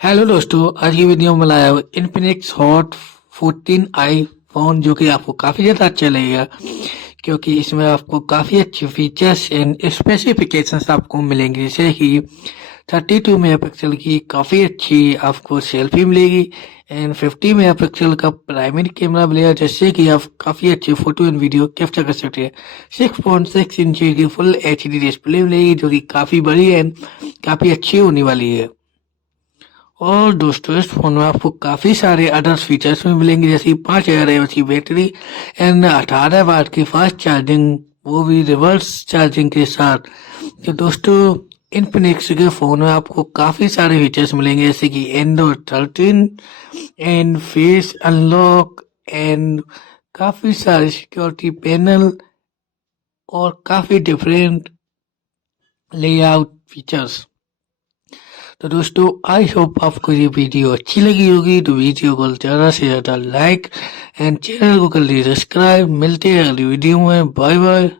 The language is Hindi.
हेलो दोस्तों, आज की वीडियो में लाया हूँ इन्फिनिक्स हॉट 14i फोन, जो कि आपको काफ़ी ज़्यादा अच्छा लगेगा क्योंकि इसमें आपको काफ़ी अच्छे फीचर्स एंड स्पेसिफिकेशंस आपको मिलेंगे। जैसे कि 32 मेगापिक्सल की काफ़ी अच्छी आपको सेल्फी मिलेगी एंड 50 मेगापिक्सल का प्राइमरी कैमरा मिलेगा, जिससे कि आप काफ़ी अच्छी फोटो एंड वीडियो कैप्चर कर सकते हैं। 6.6 इंच की फुल HD डिस्प्ले मिलेगी, जो कि काफ़ी बड़ी एंड काफ़ी अच्छी होने वाली है। और दोस्तों, इस फोन में आपको काफ़ी सारे अदर्स फीचर्स भी मिलेंगे, जैसे 5000 mAh की बैटरी एंड 18 वाट की फास्ट चार्जिंग, वो भी रिवर्स चार्जिंग के साथ। तो दोस्तों, इन्फिनिक्स के फ़ोन में आपको काफ़ी सारे फीचर्स मिलेंगे, जैसे कि Android 13 and face unlock and काफ़ी सारे सिक्योरिटी पैनल और काफ़ी डिफरेंट लेआउट फीचर्स। तो दोस्तों, आई होप आपको ये वीडियो अच्छी लगी होगी। तो वीडियो को ज़्यादा से ज़्यादा लाइक एंड चैनल को कर लीजिए सब्सक्राइब। मिलते हैं अगली वीडियो में। Bye bye.